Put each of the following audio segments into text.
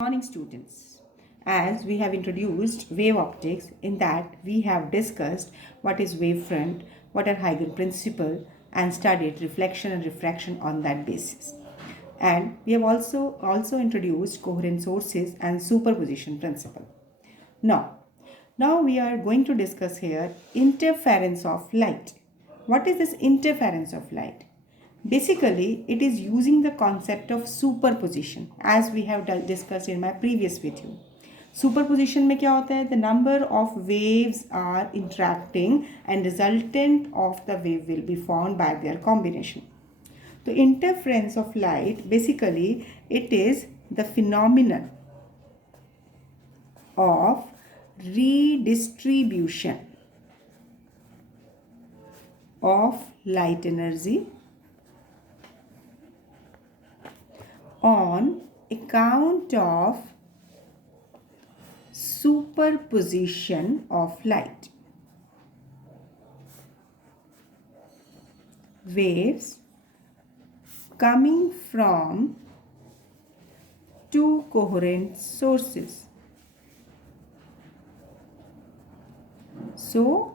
Morning students. As we have introduced wave optics, in that we have discussed what is wavefront, what are Huygens principle, and studied reflection and refraction on that basis. And we have also introduced coherent sources and superposition principle. Now we are going to discuss here interference of light. What is this interference of light? Basically, it is using the concept of superposition as we have discussed in my previous video. Superposition में क्या होता है? The number of waves are interacting and resultant of the wave will be found by their combination. So interference of light, basically it is the phenomenon of redistribution of light energy on account of superposition of light. Waves coming from two coherent sources. So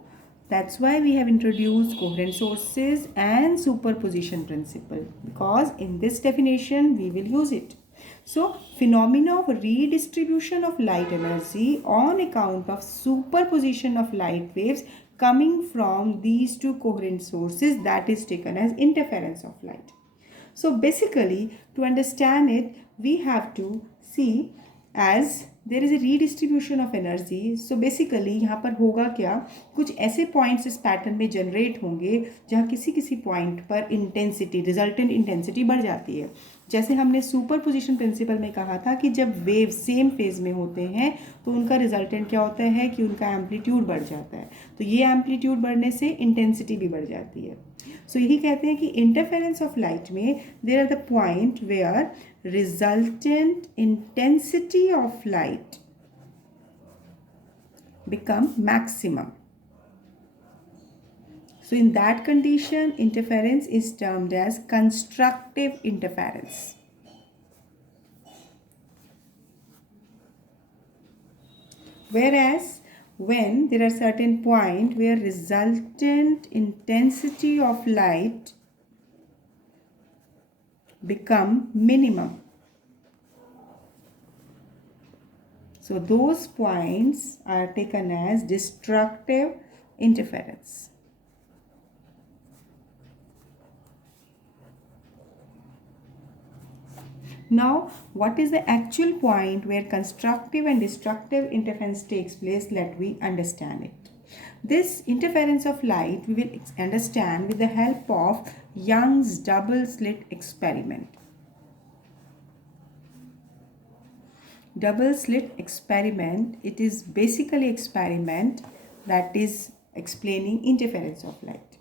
that's why we have introduced coherent sources and superposition principle, because in this definition we will use it. So phenomena of redistribution of light energy on account of superposition of light waves coming from these two coherent sources, that is taken as interference of light. So basically, to understand it, we have to see as there is a redistribution of energy. So basically यहाँ पर होगा क्या, कुछ ऐसे points इस pattern में generate होंगे जहाँ किसी किसी point पर intensity, resultant intensity बढ़ जाती है. जैसे हमने सुपरपोजिशन प्रिंसिपल में कहा था कि जब वेव सेम फेज में होते हैं तो उनका रिजल्टेंट क्या होता है कि उनका एम्पलीट्यूड बढ़ जाता है. तो ये एम्पलीट्यूड बढ़ने से इंटेंसिटी भी बढ़ जाती है. सो यही कहते हैं कि इंटरफेरेंस ऑफ लाइट में there are the point where resultant intensity of light become maximum. So in that condition, interference is termed as constructive interference. Whereas when there are certain point where resultant intensity of light become minimum. So those points are taken as destructive interference. Now, what is the actual point where constructive and destructive interference takes place? Let me understand it. This interference of light we will understand with the help of Young's double slit experiment. Double slit experiment, it is basically experiment that is explaining interference of light.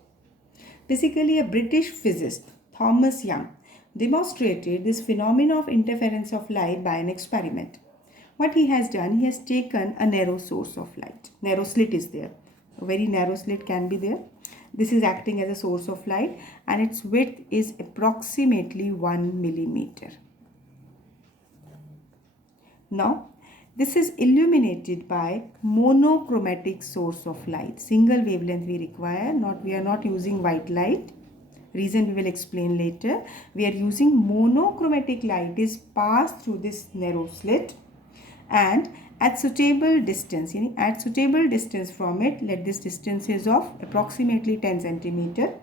Basically, a British physicist, Thomas Young, demonstrated this phenomenon of interference of light by an experiment. What he has done, he has taken a narrow source of light. Narrow slit is there. A very narrow slit can be there. This is acting as a source of light and its width is approximately 1 millimeter. Now, this is illuminated by monochromatic source of light. Single wavelength we require, we are not using white light. Reason we will explain later. We are using monochromatic light is passed through this narrow slit and at suitable distance, from it, let this distance is of approximately 10 centimeter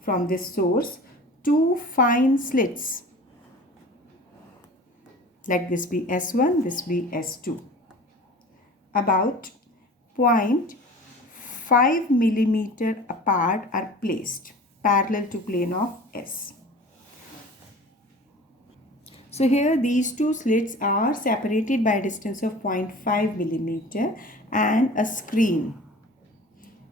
from this source, two fine slits. Let this be S1, this be S2. About 0.5 millimeter apart are placed parallel to plane of S. So here these two slits are separated by a distance of 0.5 millimeter and a screen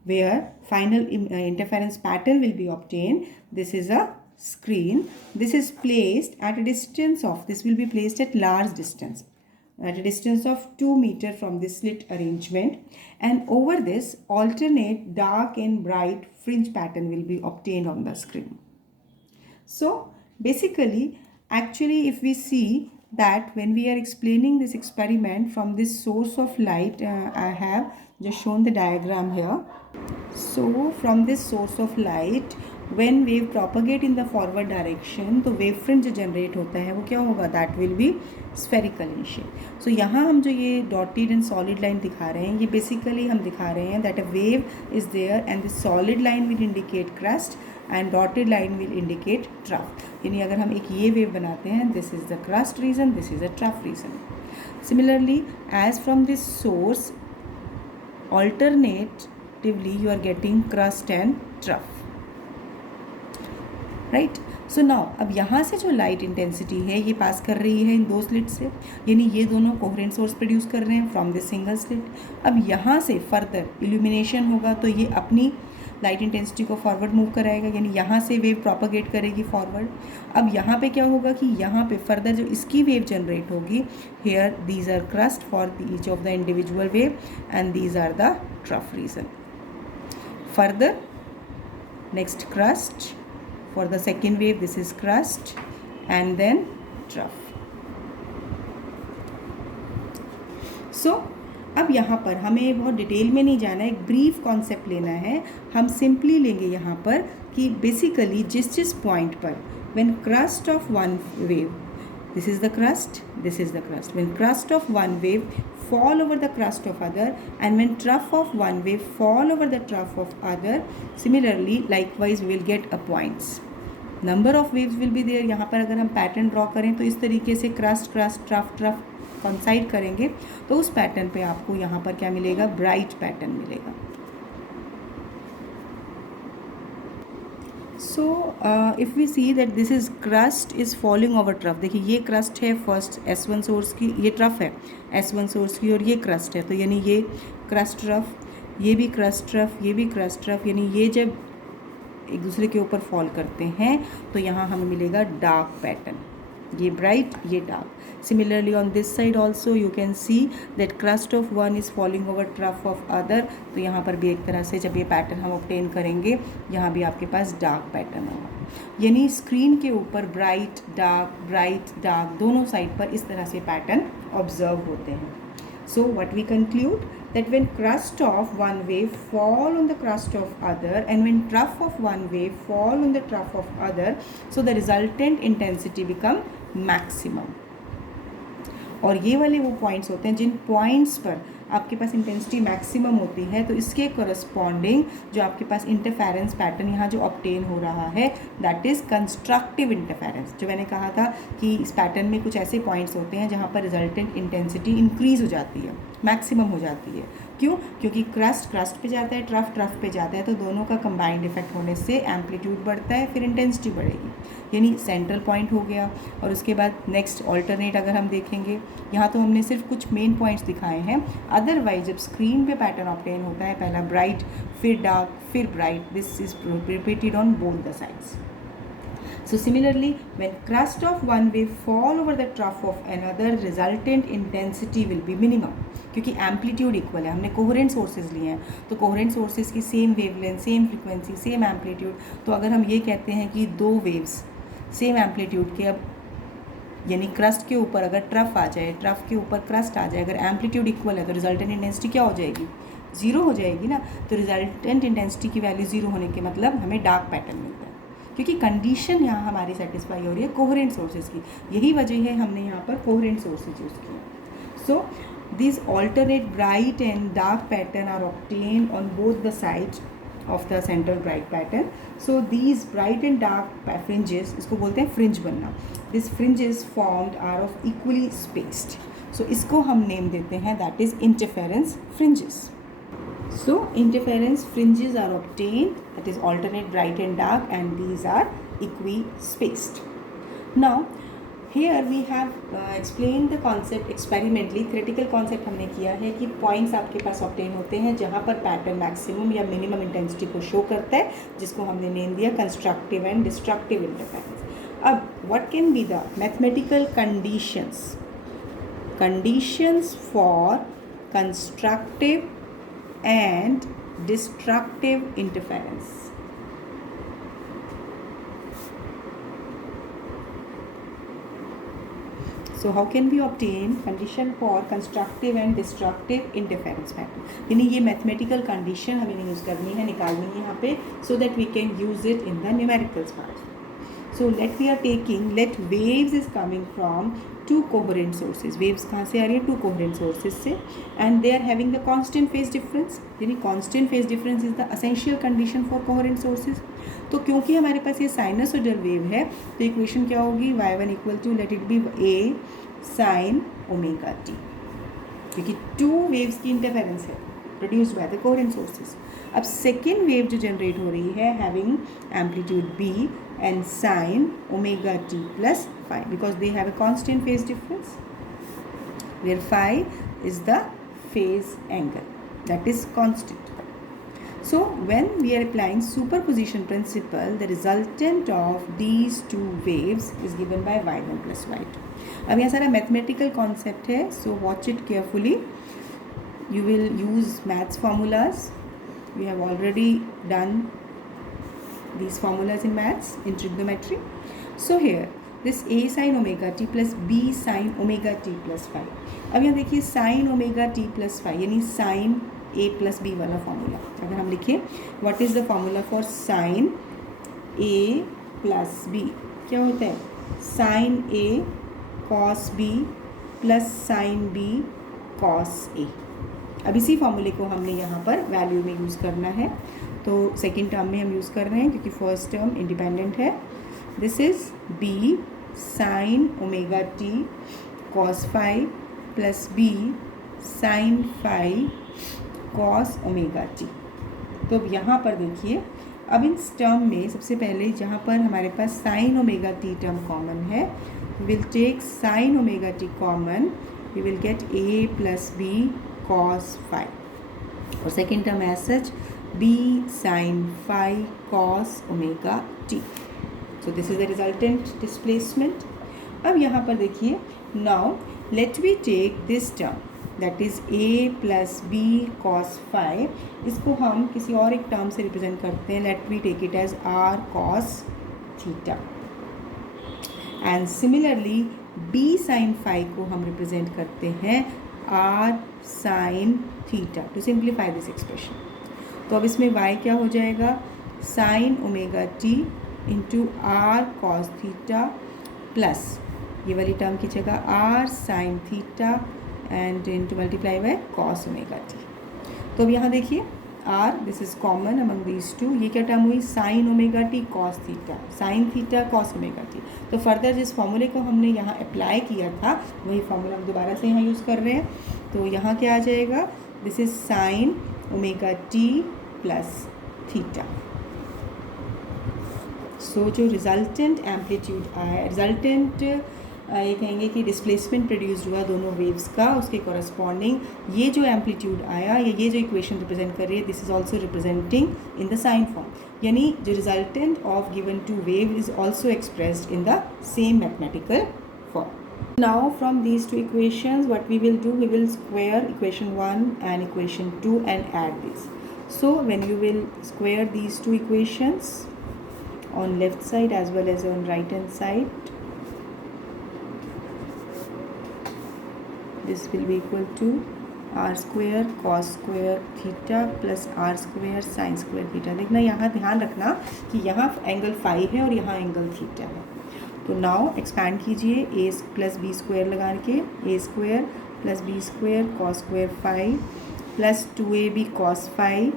where final interference pattern will be obtained. This is a screen. This is placed at a distance of, this will be placed at large distance, at a distance of 2 meters from this slit arrangement, and over this alternate dark and bright fringe pattern will be obtained on the screen. So basically, actually if we see that when we are explaining this experiment from this source of light, I have just shown the diagram here. So from this source of light, when wave propagate in the forward direction, तो wave front जो generate होता है वो क्या होगा, that will be spherical in shape. So यहाँ हम जो ये dotted and solid line दिखा रहे हैं, ये basically हम दिखा रहे हैं that a wave is there and the solid line will indicate crest and dotted line will indicate trough. यानी अगर हम एक ये wave बनाते हैं, this is the crest region, this is the trough region. Similarly, as from this source, alternatively you are getting crest and trough, right? So now अब यहाँ से जो लाइट इंटेंसिटी है ये पास कर रही है इन दो स्लिट से, यानी ये दोनों कोहेरेंट सोर्स प्रोड्यूस कर रहे हैं फ्रॉम दिस सिंगल स्लिट. अब यहाँ से फर्दर इल्यूमिनेशन होगा तो ये अपनी लाइट इंटेंसिटी को फॉरवर्ड मूव कराएगा, यानी यहाँ से वेव प्रोपागेट करेगी फॉरवर्ड. अब यहाँ पे क्या होगा कि यहाँ पे फर्दर जो इसकी वेव जनरेट होगी, here these are crest for each of the individual wave and these are the trough region. Further next crest for the second wave, this is crust and then trough. So अब यहाँ पर हमें बहुत detail में नहीं जाना है, एक ब्रीफ कॉन्सेप्ट लेना है. हम सिंपली लेंगे यहाँ पर कि बेसिकली जिस पॉइंट पर when crust of one wave, this is the crust, this is the crust, when crust of one wave fall over the crust of other and when trough of one wave fall over the trough of other, similarly likewise we will get a points. Number of waves will be there. यहाँ पर अगर हम pattern draw करें तो इस तरीके से crust crust trough trough कंसाइड करेंगे तो उस पैटर्न पे आपको यहाँ पर क्या मिलेगा, ब्राइट पैटर्न मिलेगा. So if we see that this is crest is falling over trough. देखिए ये क्रस्ट है फर्स्ट S1 सोर्स की, ये ट्रफ है S1 सोर्स की और ये क्रस्ट है, तो यानी ये क्रस्ट ट्रफ, ये भी क्रस्ट ट्रफ, ये भी क्रस्ट ट्रफ, यानी ये जब एक दूसरे के ऊपर फॉल करते हैं तो यहाँ हमें मिलेगा डार्क पैटर्न, ये ब्राइट ये dark. Similarly on this side also you can see that crust of one is falling over trough of other, तो यहाँ पर भी एक तरह से जब ये पैटर्न हम ऑब्टेन करेंगे यहाँ भी आपके पास डार्क पैटर्न होगा. यानी स्क्रीन के ऊपर ब्राइट डार्क दोनों साइड पर इस तरह से पैटर्न ऑब्जर्व होते हैं. So what we conclude that when crust of one wave fall on the crust of other and when trough of one wave fall on the trough of other, so the resultant intensity become maximum. और ये वाले वो points होते हैं जिन points पर आपके पास intensity maximum होती है, तो इसके करस्पॉन्डिंग जो आपके पास इंटरफेरेंस पैटर्न यहाँ जो ऑब्टेन हो रहा है दैट इज़ कंस्ट्रक्टिव इंटरफेरेंस. जो मैंने कहा था कि इस पैटर्न में कुछ ऐसे पॉइंट्स होते हैं जहाँ पर रिजल्टेंट इंटेंसिटी इंक्रीज़ हो जाती है, मैक्सिमम हो जाती है. क्यों? क्योंकि क्रस्ट पे जाता है, ट्रफ पे जाता है, तो दोनों का कंबाइंड इफेक्ट होने से एम्पलीट्यूड बढ़ता है, फिर इंटेंसिटी बढ़ेगी. यानी सेंट्रल पॉइंट हो गया. और उसके बाद नेक्स्ट ऑल्टरनेट अगर हम देखेंगे, यहाँ तो हमने सिर्फ कुछ मेन पॉइंट्स दिखाए हैं, अदरवाइज जब स्क्रीन पे पैटर्न ऑब्टेन होता है, पहला ब्राइट फिर डार्क फिर bright, this is repeated on both the sides. So similarly, when crust of one wave fall over the trough of another, resultant intensity will be minimum. क्योंकि amplitude equal है, हमने coherent sources लिए हैं, तो coherent sources की same wavelength, same frequency, same amplitude, तो अगर हम ये कहते हैं कि दो वेव्स सेम एम्पलीट्यूड के, अब यानी क्रस्ट के ऊपर अगर ट्रफ आ जाए, ट्रफ के ऊपर क्रस्ट आ जाए, अगर एम्पलीट्यूड इक्वल है तो रिजल्टेंट इंटेंसिटी क्या हो जाएगी, ज़ीरो हो जाएगी ना. तो रिजल्टेंट इंटेंसिटी की वैल्यू ज़ीरो होने के मतलब हमें डार्क पैटर्न मिलता है, क्योंकि कंडीशन यहाँ हमारी सेटिस्फाई हो रही है कोहेरेंट सोर्सेज की. यही वजह है हमने यहाँ पर कोहेरेंट सोर्सेज यूज़ किए. सो these alternate bright and dark pattern are obtained on both the sides of the central bright pattern. So these bright and dark fringes, इसको बोलते हैं फ्रिंज बनना. These fringes formed are of equally spaced. So इसको हम name देते हैं that is interference fringes. So interference fringes are obtained, that is alternate bright and dark, and these are equi-spaced. Now here we have explained the concept experimentally. theoretical concept हमने किया है कि points आपके पास obtain होते हैं जहाँ पर pattern maximum या मिनिमम इंटेंसिटी को शो करता है, जिसको हमने नेम दिया कंस्ट्रक्टिव एंड डिस्ट्रक्टिव इंटरफेरेंस. अब what can be the mathematical conditions for constructive and destructive interference. So how can we obtain condition for constructive and destructive interference pattern? यानी ये mathematical condition हमें use करनी है, निकालनी है यहाँ पे, so that we can use it in the numericals part. So let waves is coming from two coherent sources. Waves कहाँ से आ रही है? Two coherent sources से, and they are having the constant phase difference. यानी constant phase difference is the essential condition for coherent sources. तो क्योंकि हमारे पास ये साइनसोइडल वेव है, तो इक्वेशन क्या होगी? y1 equal to let it be a sin omega t, क्योंकि टू वेव्स की इंटरफेरेंस है produced by the coherent sources. अब सेकेंड वेव जो जनरेट हो रही है having amplitude b and sin omega t plus phi, because they have a constant phase difference where phi is the phase angle that is constant. So when we are applying superposition principle, the resultant of these two waves is given by y1 plus y2. अब यहाँ सारा mathematical concept है, so watch it carefully. You will use maths formulas. We have already done these formulas in maths, in trigonometry. So here this a sin omega t plus b sin omega t plus phi. अब यहाँ देखिए sin omega t plus phi यानी sin a plus b वाला formula. अगर हम लिखें what is the formula for sin a plus b, क्या होता है? sin a cos b plus sin b cos a. अब इसी फॉर्मूले को हमने यहाँ पर वैल्यू में यूज़ करना है. तो सेकेंड टर्म में हम यूज़ कर रहे हैं क्योंकि फर्स्ट टर्म इंडिपेंडेंट है. This is b sin omega t cos phi plus b sin phi cos ओमेगा t. तो अब यहाँ पर देखिए, अब इस टर्म में सबसे पहले जहाँ पर हमारे पास sin omega t term common है, will take sin omega t common, we will get a plus b cos phi, और second term as such b sin phi cos ओमेगा t. So this is the resultant displacement. अब यहाँ पर देखिए, now let we take this term that is a plus b cos phi. इसको हम किसी और एक टर्म से रिप्रेजेंट करते हैं. let we take it as r cos theta. And similarly b sin phi को हम रिप्रेजेंट करते हैं r sin theta to simplify this expression. तो अब इसमें y क्या हो जाएगा? sin omega t into R cos theta plus ये वाली टर्म की जगह r sin theta and into multiply by cos omega t. तो अब यहाँ देखिए r, this is common among these two. ये क्या टर्म हुई? sin omega t cos theta, sin theta cos omega t. तो फर्दर जिस फॉर्मूले को हमने यहाँ अप्लाई किया था वही फॉर्मूला हम दोबारा से यहाँ यूज़ कर रहे हैं. तो यहाँ क्या आ जाएगा? This is sin omega t plus theta. So जो रिजल्टेंट एम्पलीट्यूड आया, रिजल्टेंट ये कहेंगे कि डिस्प्लेसमेंट प्रोड्यूस हुआ दोनों वेव्स का, उसके कॉरस्पॉन्डिंग ये जो एम्पलीट्यूड आया, ये जो इक्वेशन रिप्रेजेंट कर रही है, this is also representing in the sine form. यानी जो resultant of given two wave is also expressed in the same mathematical form. Now from these two equations what we will do, we will square equation 1 and equation 2 and add this. So when you will square these two equations on left side as well as on right hand side, this will be equal to r square cos square theta plus r square sin square theta. देखना यहाँ ध्यान रखना कि यहाँ angle phi है और यहाँ angle theta है. तो नाउ एक्सपैंड कीजिए a प्लस बी स्क्वायर लगा के, a square plus B square cos square phi plus 2ab cos phi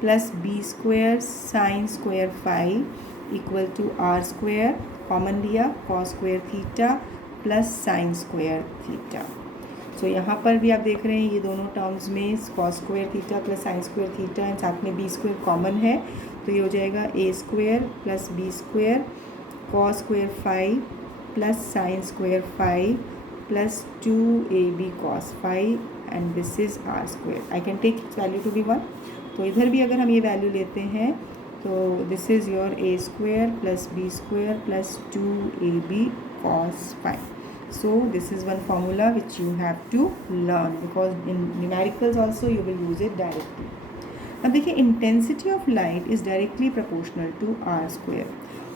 plus B square sine square phi equal to R square, common लिया cos square theta plus sine square theta. So यहाँ पर भी आप देख रहे हैं ये दोनों टर्म्स में cos square theta plus sine square theta and साथ में बी स्क्वायर कॉमन है. तो ये हो जाएगा a square plus B square cos square phi plus sine square phi plus 2ab cos phi and this is R square. I can take its value to be 1. तो इधर भी अगर हम ये वैल्यू लेते हैं तो this is your a square plus B square plus 2ab cos phi. So this is one formula which you have to learn because in numericals also you will use it directly. अब देखिए intensity of light is directly proportional to R square.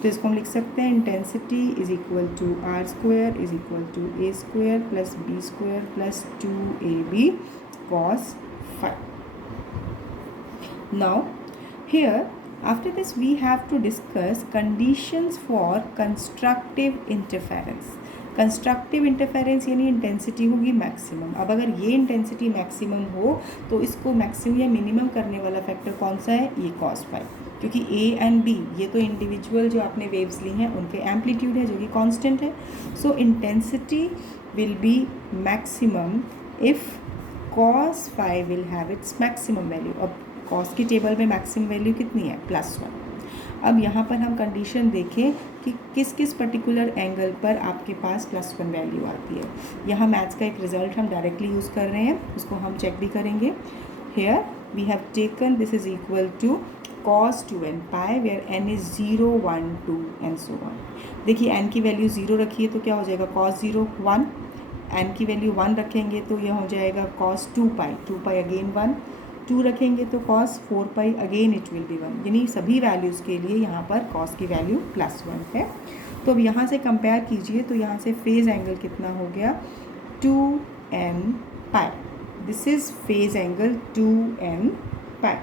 तो इसको हम लिख सकते हैं intensity is equal to R square is equal to A square plus B square plus 2ab cos phi. Now here after this we have to discuss conditions for constructive interference. Constructive interference यानी intensity होगी maximum. अब अगर ये intensity maximum हो तो इसको maximum या minimum करने वाला फैक्टर कौन सा है? ये cos phi. क्योंकि A एंड B ये तो इंडिविजुअल जो आपने वेव्स ली हैं उनके एम्पलीट्यूड है जो कि कांस्टेंट है. सो intensity will be maximum if cos phi will have its maximum value. अब cos की टेबल में मैक्सिमम वैल्यू कितनी है? +1. अब यहाँ पर हम कंडीशन देखें कि किस किस पर्टिकुलर एंगल पर आपके पास +1 वैल्यू आती है. यहाँ मैथ्स का एक रिजल्ट हम डायरेक्टली यूज़ कर रहे हैं, उसको हम चेक भी करेंगे. Here we have taken this is equal to cos 2n pi where n is 0 1 2 and so on. देखिए n की वैल्यू 0 रखिए तो क्या हो जाएगा? cos 0 1. n की वैल्यू 1 रखेंगे तो यह हो जाएगा cos 2 pi. 2 pi again 1. 2 रखेंगे तो cos 4 pi again it will be 1. यानी सभी वैल्यूज़ के लिए यहाँ पर cos की वैल्यू +1 है. तो अब यहाँ से कंपेयर कीजिए तो यहाँ से फेज़ एंगल कितना हो गया? 2n pi. This is phase angle 2n pi.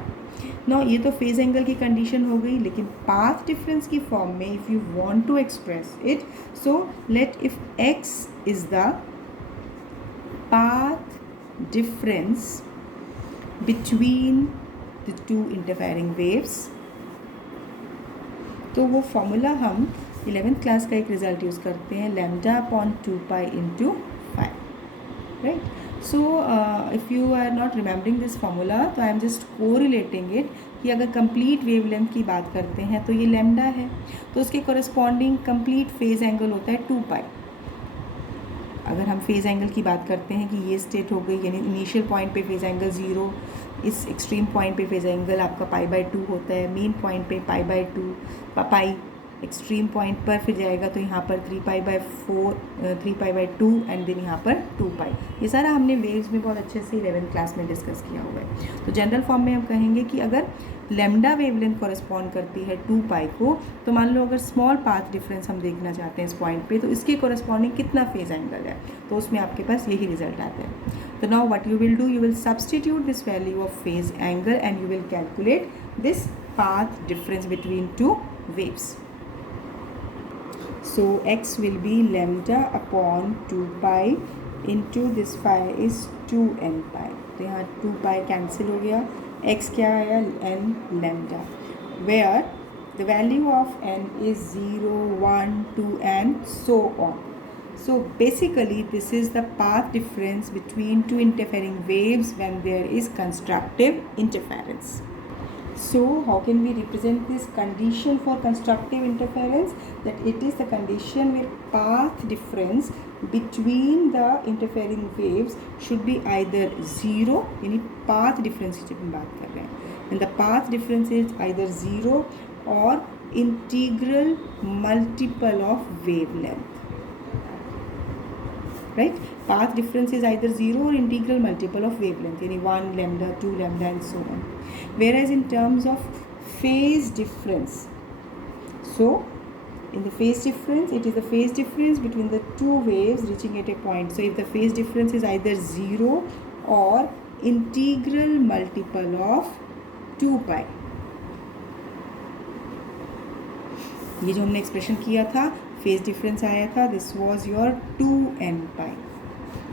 No ये तो फेज़ एंगल की कंडीशन हो गई, लेकिन पाथ डिफरेंस की फॉर्म में if you want to express it, so let if x is the path difference between the two interfering waves. तो वो फॉर्मूला हम 11th क्लास का एक रिजल्ट यूज़ करते हैं, λ/2π × phi, right. So if you are not remembering this formula तो I am just correlating it कि अगर complete wavelength की बात करते हैं तो ये लैम्डा है, तो उसके corresponding complete phase angle होता है 2π. अगर हम फेज़ एंगल की बात करते हैं कि ये स्टेट हो गई, यानी इनिशियल पॉइंट पे फेज़ एंगल 0, इस एक्सट्रीम पॉइंट पे फेज़ एंगल आपका π/2 होता है, मेन पॉइंट पे π/2 पाई, एक्सट्रीम पॉइंट पर फिर जाएगा तो यहाँ पर 3π/4 3π/2 एंड देन यहाँ पर 2π. ये सारा हमने वेव्स में बहुत अच्छे से 11th क्लास में डिस्कस किया हुआ है. तो जनरल फॉर्म में हम कहेंगे कि अगर लैम्डा वेवलेंथ कॉरस्पॉन्ड करती है 2π को, तो मान लो अगर स्मॉल पाथ डिफरेंस हम देखना चाहते हैं इस पॉइंट पे, तो इसके कॉरस्पॉन्डिंग कितना फेज एंगल है, तो उसमें आपके पास यही रिजल्ट आता है. तो now what you will do, you will substitute this value of phase angle and you will calculate this path difference between two waves. So x will be λ/2π into this phi is 2n pi. तो यहाँ 2π cancel हो गया, x क्या आया? n lambda, where the value of n is 0 1 2 and so on. So basically this is the path difference between two interfering waves when there is constructive interference. So how can we represent this condition for constructive interference? That it is the condition where path difference between the interfering waves should be either 0, यानी path difference की जब हम बात कर रहे हैं, and the path difference is either 0 or integral multiple of wavelength. Right? Path difference is either 0 or integral multiple of wavelength, यानी 1 lambda, 2 lambda and so on. Whereas in terms of phase difference, so in the phase difference, it is the phase difference between the two waves reaching at a point. So if the phase difference is either 0 or integral multiple of 2π. ये जो हमने expression किया था, phase difference आया था, this was your 2n pi,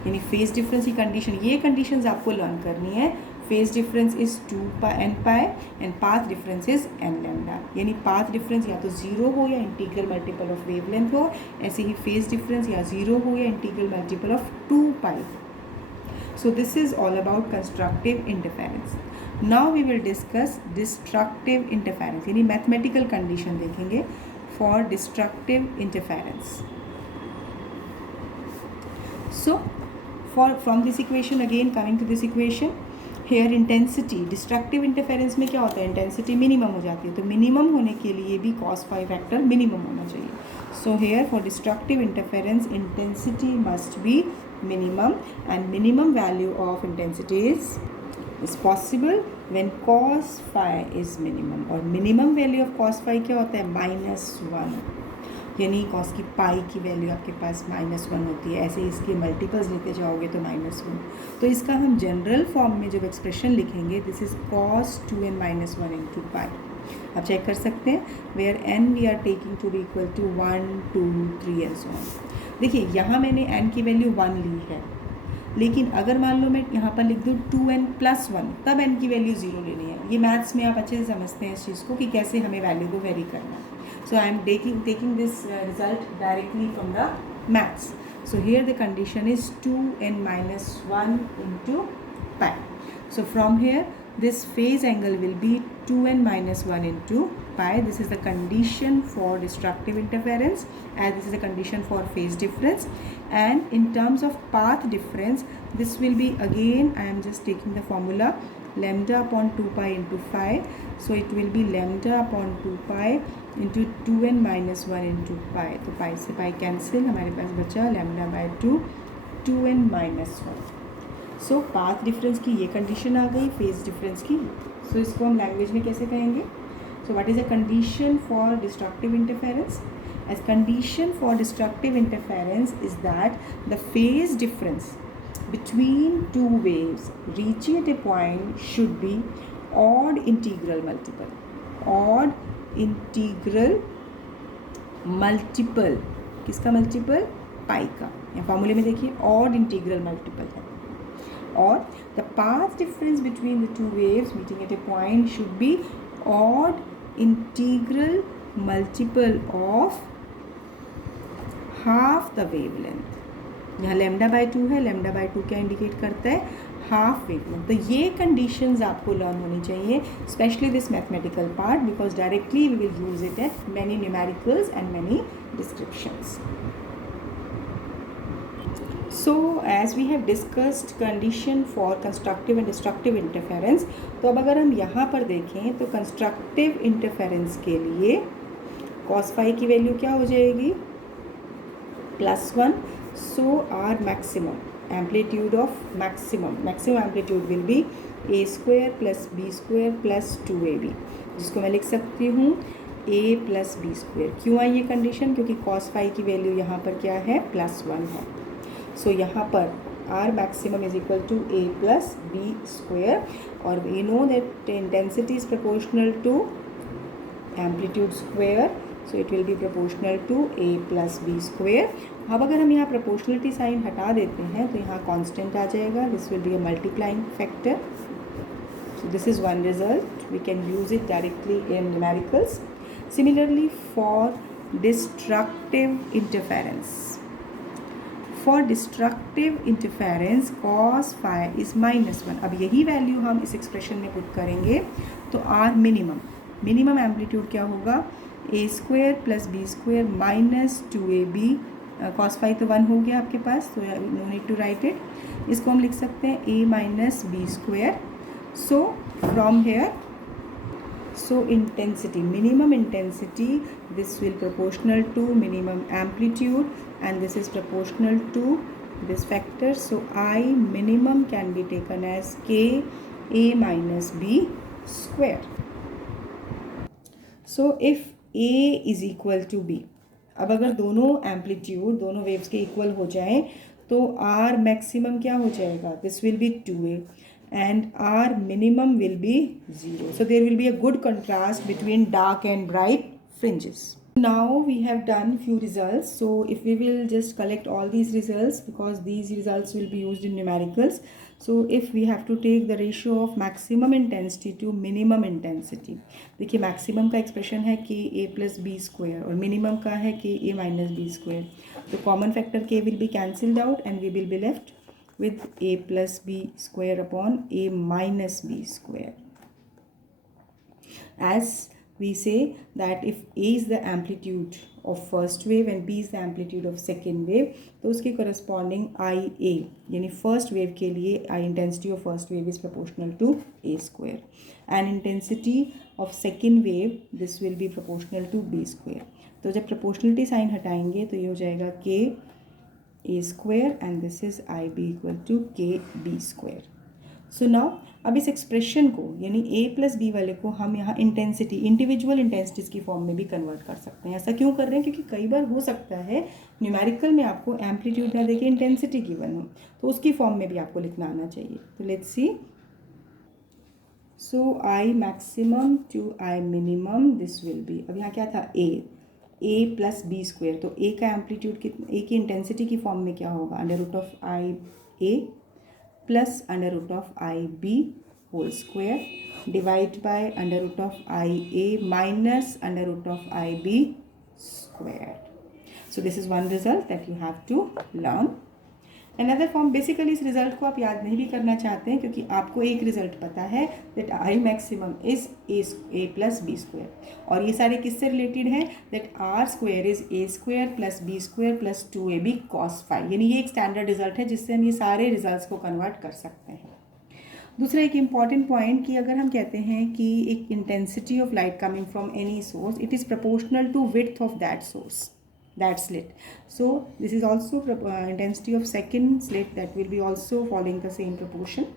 यानी phase difference की condition, ये कंडीशंस आपको लर्न करनी है. Phase difference is 2n pi and path difference is n lambda, यानी पाथ डिफरेंस या तो 0 हो या इंटीग्रल मल्टीपल ऑफ वेवलेंथ हो, ऐसे ही फेज डिफरेंस या 0 हो या integral multiple of 2π. So this is all about constructive interference. Now we will discuss destructive interference, यानी मैथमेटिकल कंडीशन देखेंगे for destructive interference. So from this equation, again coming to this equation, here intensity, destructive interference में क्या होता है, intensity minimum हो जाती है, तो minimum होने के लिए भी cos phi factor minimum होना चाहिए. So here for destructive interference, intensity must be minimum and minimum value of intensity is is possible when cos phi is minimum, और minimum value of cos phi क्या होता है? -1, यानी cos की पाई की value आपके पास -1 होती है। ऐसे इसके मल्टीपल्स लेते जाओगे तो -1। तो इसका हम जनरल फॉर्म में जब एक्सप्रेशन लिखेंगे, this is cos 2n - 1 into pi. आप चेक कर सकते हैं where n we are taking to be equal to 1, 2, 3 and so on. देखिए यहाँ मैंने n की वैल्यू 1 ली है, लेकिन अगर मान लो मैं यहाँ पर लिख दूँ 2n + 1, तब n की वैल्यू 0 लेनी है। ये मैथ्स में आप अच्छे से समझते हैं इस चीज़ को कि कैसे हमें वैल्यू को वेरी करना है। So I am taking this result directly from the maths. So here the condition is 2n - 1 into pi. So from here this phase angle will be 2n - 1 into pi. This is the condition for destructive interference, and this is the condition for phase difference. And in terms of path difference, this will be, again I am just taking the formula, lambda upon 2 pi into phi. So it will be lambda upon 2 pi into 2n - 1 into pi. तो पाई से pi cancel, हमारे पास बचा lambda by 2 2n - 1. So path difference की ये condition आ गई, phase difference की। सो इसको हम लैंग्वेज में कैसे कहेंगे? So what is a condition for destructive interference? As condition for destructive interference is that the phase difference between two waves reaching at a point should be odd integral multiple. Odd integral multiple, किसका multiple? पाई का। यहाँ फॉर्मूले में देखिए odd integral multiple है। और the path difference between the two waves meeting at a point should be odd integral multiple of half the wavelength. यहाँ lambda by 2 है, लैम्डा बाय 2 क्या इंडिकेट करता है? Half wavelength. तो ये कंडीशंस आपको लर्न होनी चाहिए, specially this mathematical part, because directly we will use it at many numericals and many descriptions. So as we have discussed condition for constructive and destructive interference, तो अब अगर हम यहाँ पर देखें तो कंस्ट्रक्टिव इंटरफेरेंस के लिए cos phi की वैल्यू क्या हो जाएगी? +1. So our maximum amplitude of maximum amplitude will be a² + b² + 2ab, जिसको मैं लिख सकती हूँ a + b²। क्यों आई ये कंडीशन? क्योंकि cos phi की वैल्यू यहाँ पर क्या है? +1 है। सो यहाँ पर R maximum is equal to a + b², और we know that intensity is proportional to amplitude square, so it will be proportional to a + b². अब अगर हम यहाँ proportionality साइन हटा देते हैं तो यहाँ constant आ जाएगा, this will be a multiplying factor. So this is one result, we can use it directly in numericals. Similarly for destructive interference, for destructive interference cos phi is -1। अब यही value हम इस एक्सप्रेशन में put करेंगे तो are minimum amplitude क्या होगा? a² + b² - 2ab। cos phi तो 1 हो गया आपके पास, तो no need to write it. इसको हम लिख सकते हैं a - b²। So from here, so intensity, minimum intensity, this will proportional to minimum amplitude, and this is proportional to this factor. So I minimum can be taken as k a - b². So if a is equal to b, अब अगर दोनों amplitude दोनों waves के equal हो जाएं तो R maximum क्या हो जाएगा? This will B 2a and R minimum will be 0. So there will be a good contrast between dark and bright fringes. Now we have done few results. So if we will just collect all these results, because these results will be used in numericals. So if we have to take the ratio of maximum intensity to minimum intensity, देखिए maximum का expression है k a + b² और minimum का है k a - b². तो common factor k will be cancelled out and we will be left with a + b² upon a - b². As we say that if a is the amplitude of first wave and b is the amplitude of second wave, तो उसके corresponding ia यानी first wave के लिए I intensity of first wave is proportional to a², and intensity of second wave this will be proportional to b². तो जब proportionality sign हटाएंगे तो ये हो जाएगा k a² and this is ib equal to k b². So now अब इस expression को यानी a प्लस बी वाले को हम यहाँ इंटेंसिटी इंडिविजुअल इंटेंसिटीज़ की फॉर्म में भी कन्वर्ट कर सकते हैं। ऐसा क्यों कर रहे हैं? क्योंकि कई बार हो सकता है न्यूमेरिकल में आपको एम्पलीट्यूड ना देके इंटेंसिटी गिवन हो, तो उसकी फॉर्म में भी आपको लिखना आना चाहिए। तो let's see, so I maximum to I minimum this will be, अब यहाँ क्या था a प्लस बी स्क्वेयर, तो a का एम्पलीट्यूड कितना, a की इंटेंसिटी की फॉर्म में क्या होगा, under root of I A plus under root of I B whole square divide by under root of I A minus under root of I B square. So this is one result that you have to learn. Another form, basically इस result को आप याद नहीं भी करना चाहते हैं क्योंकि आपको एक रिजल्ट पता है that I maximum is A plus B square, और ये सारे किससे रिलेटेड हैं, that R square is A square plus B square plus 2ab cos phi, यानी ये एक स्टैंडर्ड रिजल्ट है जिससे हम ये सारे रिजल्ट्स को कन्वर्ट कर सकते हैं। दूसरा एक इम्पॉर्टेंट पॉइंट कि अगर हम कहते हैं कि एक intensity of light coming from any source, it is proportional to width of that source, that slit. So this is also intensity of second slit that will be also following the same proportion.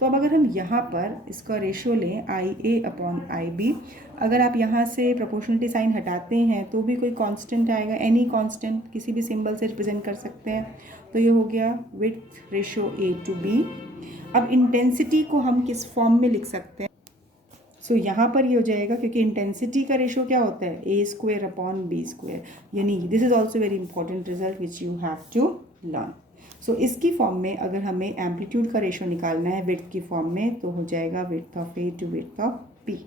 तो अब अगर हम यहाँ पर इसका ratio लें आई ए upon I B, अगर आप यहाँ से प्रोपोर्शनलिटी साइन हटाते हैं तो भी कोई कांस्टेंट आएगा, एनी कांस्टेंट किसी भी सिंबल से रिप्रेजेंट कर सकते हैं। तो ये हो गया width ratio A to B. अब इंटेंसिटी को हम किस फॉर्म में लिख सकते हैं? सो यहाँ पर ये हो जाएगा, क्योंकि इंटेंसिटी का रेशो क्या होता है, a square upon b square, यानी this is also very important result which you have to learn. So इसकी फॉर्म में अगर हमें एम्पलीट्यूड का रेशो निकालना है विड्थ की फॉर्म में, तो हो जाएगा width of A to width of B.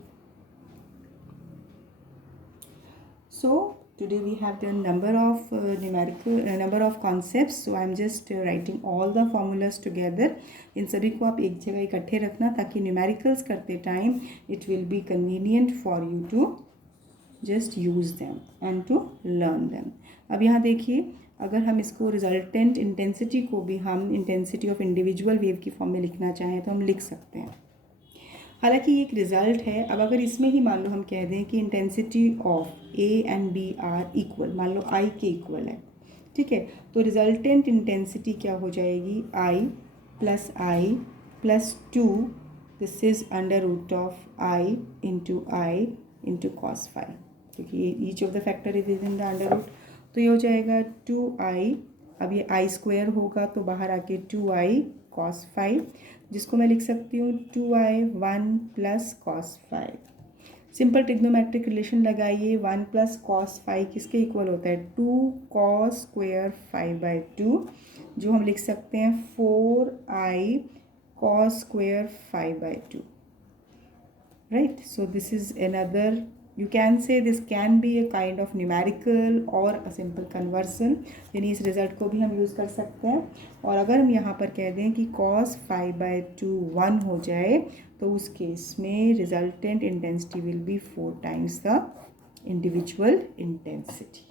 So today we have done number of number of concepts, so I'm just writing all the formulas together. इन सभी को आप एक जगह इकट्ठे रखना ताकि न्यूमेरिकल्स करते time it will be convenient for you to just use them and to learn them. अब यहाँ देखिए, अगर हम इसको रिजल्टेंट इंटेंसिटी को भी हम इंटेंसिटी ऑफ इंडिविजुअल वेव की फॉर्म में लिखना चाहें तो हम लिख सकते हैं। हालांकि ये एक रिजल्ट है। अब अगर इसमें ही मान लो हम कह दें कि intensity of A and B are equal, मान लो आई के इक्वल है, ठीक है, तो रिजल्टेंट इंटेंसिटी क्या हो जाएगी, I plus 2, this is under root of I into cos phi, क्योंकि each of the factor is in the under root, तो ये हो जाएगा 2i, अब ये आई स्क्वायर होगा तो बाहर आके 2i कॉस फाई, जिसको मैं लिख सकती हूँ 2i 1 plus cos phi. Simple trigonometric relation लगाइए, 1 प्लस कॉस फाई किसके इक्वल होता है, 2 कॉस स्क्वायर फाई बाई 2, जो हम लिख सकते हैं 4i cos square phi by 2, right. So this is another, you can say this can be a kind of numerical or a simple conversion, यानी इस रिजल्ट को भी हम यूज़ कर सकते हैं। और अगर हम यहाँ पर कह दें कि cos 5/2 1 हो जाए, तो उस केस में resultant intensity will be 4 times the individual intensity.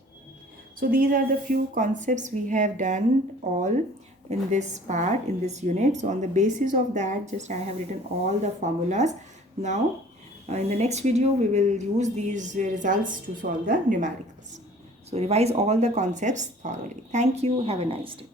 So these are the few concepts we have done all in this part, in this unit. So on the basis of that, just I have written all the formulas. Now in the next video we will use these results to solve the numericals. So revise all the concepts thoroughly. Thank you. Have a nice day.